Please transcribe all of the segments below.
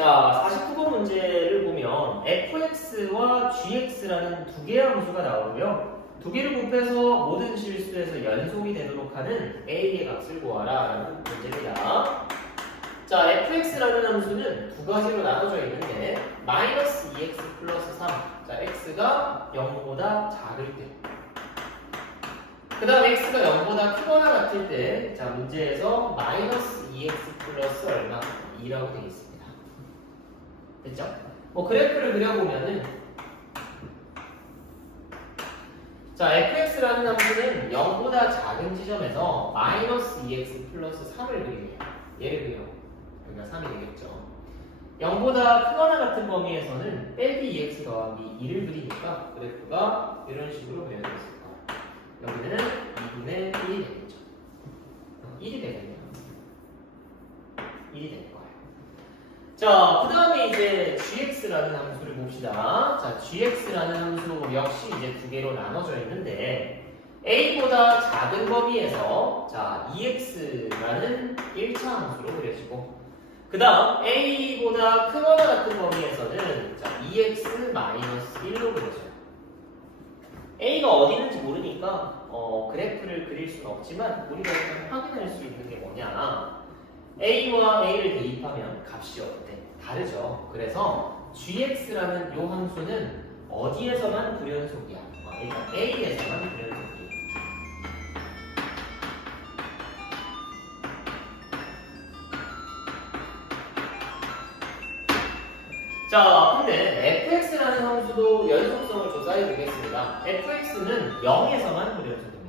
자, 49번 문제를 보면 fx와 gx라는 두 개의 함수가 나오고요. 두 개를 곱해서 모든 실수에서 연속이 되도록 하는 a의 값을 구하라 라는 문제입니다. 자, fx라는 함수는 두 가지로 나눠져 있는데 마이너스 2x 플러스 3. 자, x가 0보다 작을 때. 그 다음 x가 0보다 크거나 같을 때, 자, 문제에서 마이너스 2x 플러스 얼마? 2라고 되어 있습니다. 됐죠? 뭐 그래프를 그려보면은 자 fx라는 함수는 0보다 작은 지점에서 마이너스 2x 플러스 3을 그리게요 얘를 그려 그러니까 3이 되겠죠 0보다 크거나 같은 범위에서는 빼기 2x 더하기 2를 그리니까 그래프가 이런 식으로 거예요 여기는 2분의 1이 되겠죠 1이 되겠네요 1이 될 거예요 자, 그 다음에 이제 gx라는 함수를 봅시다. 자, gx라는 함수 역시 이제 두 개로 나눠져 있는데 a보다 작은 범위에서 자, 2x라는 1차 함수로 그려지고 그 다음 a보다 크거나 같은 범위에서는 자, 2x 마이너스 1로 그려져요. a가 어디 있는지 모르니까 어, 그래프를 그릴 수는 없지만 우리가 일단 확인할 수 있는 게 뭐냐 a와 a를 대입하면 값이 어때? 다르죠. 그래서 gx라는 요 함수는 어디에서만 불연속이야? 어, 그러니까 a에서만 불연속이야. 자, 근데 fx라는 함수도 연속성을 조사해 보겠습니다. fx는 0에서만 불연속입니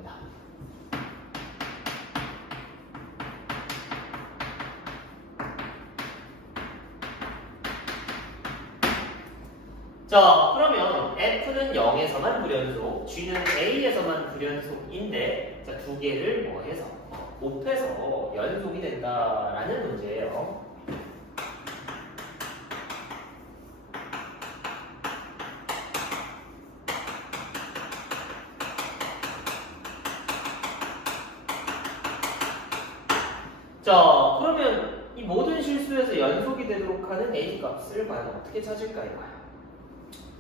자, 그러면 F는 0에서만 불연속, G는 A에서만 불연속인데, 자, 두 개를 뭐 해서, 곱해서 연속이 된다라는 문제예요. 자, 그러면 이 모든 실수에서 연속이 되도록 하는 A 값을 과연 어떻게 찾을까 이거야.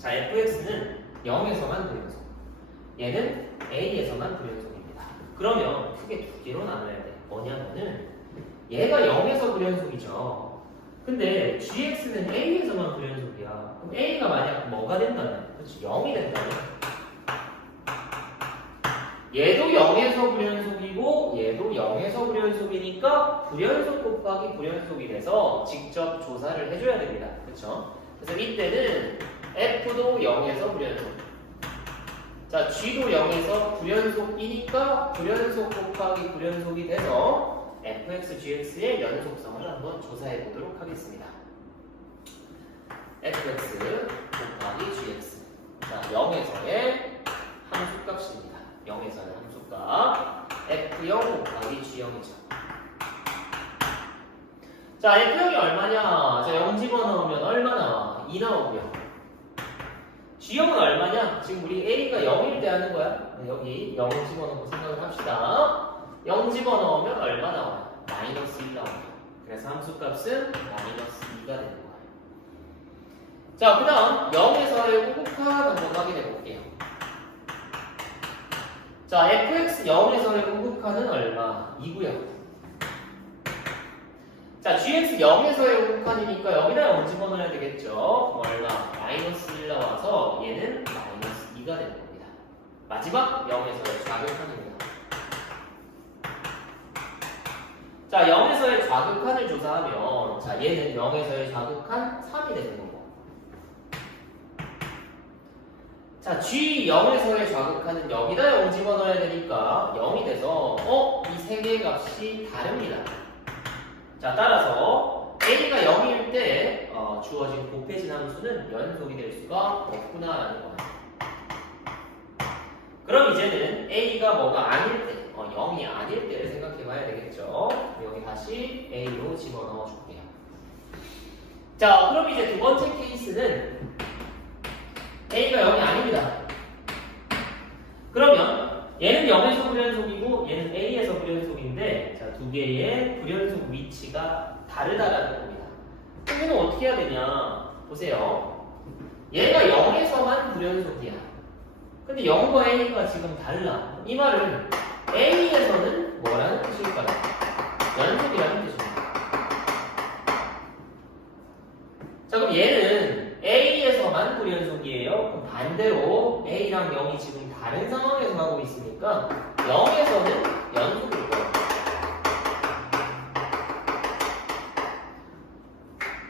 자, fx는 0에서만 불연속. 얘는 a에서만 불연속입니다. 그러면 크게 두 개로 나눠야 돼. 뭐냐면은 얘가 0에서 불연속이죠. 근데 gx는 a에서만 불연속이야. 그럼 a가 만약 뭐가 된다면, 그렇지 0이 된다면 얘도 0에서 불연속이고 얘도 0에서 불연속이니까 불연속 곱하기 불연속이 돼서 직접 조사를 해줘야 됩니다. 그렇죠? 그래서 이때는 F도 0에서 불연속. 자, G도 0에서 불연속이니까 불연속 곱하기 불연속이 돼서 fx, gx의 연속성을 한번 조사해 보도록 하겠습니다. fx 곱하기 gx. 자, 0에서의 함수값입니다. 0에서의 함수값. f0 곱하기 g0이죠. 자, f0이 얼마냐? 자, 0 집어넣으면 얼마 나와? 2 나오고요. G형은 얼마냐? 지금 우리 A가 0일 때 하는 거야. 네, 여기 0 집어넣고 생각을 합시다. 0 집어넣으면 얼마 나와요? 마이너스 1 나와요. 그래서 함수값은 마이너스 2가 되는 거예요. 자, 그 다음 0에서의 호흡값 한번 확인해 볼게요. 자, fx 0에서의 호흡값은 얼마? 2고요. 자, gx 0에서의 호흡칸이니까 여기다 0 집어넣어야 되겠죠. 얼마? 마이너스 1 나와서 얘는 마이너스 2가 되는 겁니다. 마지막 0에서의 좌극한입니다. 자, 0에서의 좌극한을 조사하면 자, 얘는 0에서의 좌극한 3이 되는 거고 자, G 0에서의 좌극한은 여기다 0 집어넣어야 되니까 0이 돼서 어? 이 세 개의 값이 다릅니다. 자, 따라서 A가 0일 때 어, 주어진 곱해진 함수는 연속이 될 수가 없구나라는 거예요. 그럼 이제는 A가 뭐가 아닐 때, 어, 0이 아닐 때를 생각해 봐야 되겠죠. 여기 다시 A로 집어넣어 줄게요. 자, 그럼 이제 두 번째 케이스는 A가 0이 아닙니다. 그러면 얘는 0에서 불연속이고 얘는 A에서 불연속인데 자, 두 개의 불연속 위치가 다르다라는 겁니다. 그러면 어떻게 해야 되냐? 보세요. 얘가 0에서만 불연속이야. 근데 0과 A가 지금 달라. 이 말은 A에서는 뭐라는 뜻일까요? 연속이라는 뜻입니다. 자, 그럼 얘는 A에서만 불연속이에요. 그럼 반대로 A랑 0이 지금 다른 상황에서 하고 있으니까 0에서는 연속일 거예요.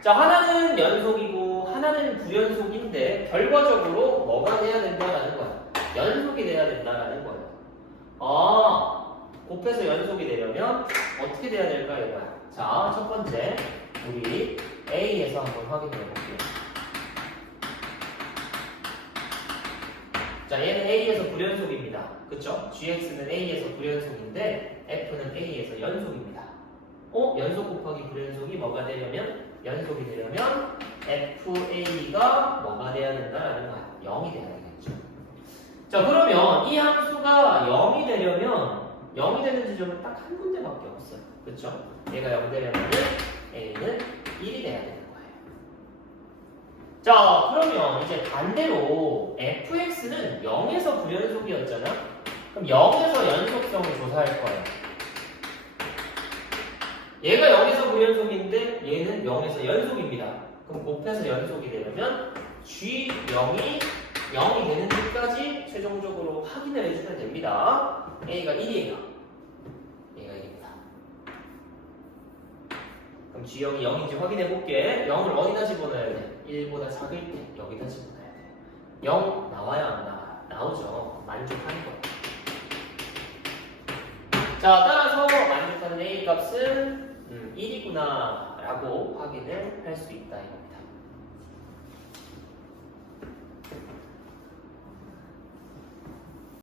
자, 하나는 연속이고 하나는 불연속인데 결과적으로 뭐가 돼야 된다라는 거야. 연속이 돼야 된다라는 거예요. 아, 곱해서 연속이 되려면 어떻게 돼야 될까 이거야. 자, 첫 번째 우리 A에서 한번 확인해 볼게요. 자, 얘는 A에서 불연속입니다. 그쵸? GX는 A에서 불연속인데 F는 A에서 연속입니다. 어? 연속 곱하기 불연속이 뭐가 되려면 연속이 되려면 FA가 뭐가 돼야 된다라는 거야. 0이 돼야 되겠죠. 자, 그러면 이 함수가 0이 되려면 0이 되는 지점은 딱 한 군데밖에 없어요. 그쵸? 얘가 0 되려면 A는 1이 돼야 되는 거예요. 자, 그러면 이제 반대로 fx는 0에서 불연속이었잖아? 그럼 0에서 연속성을 조사할 거예요. 얘가 0에서 불연속인데 얘는 0에서 연속입니다. 그럼 곱해서 연속이 되려면 G0이 0이 되는 데까지 최종적으로 확인을 해주면 됩니다. A가 1이에요. 얘가 1입니다. 그럼 G0이 0인지 확인해 볼게. 0을 어디다 집어넣어야 돼? 1보다 작을 때 여기다 집어넣어야 돼. 0 나와야 안 나와? 나오죠. 만족하는 거야. 자, 따라서 만족하는 A 값은 음, 1이구나 라고 확인을 할 수 있다 이겁니다.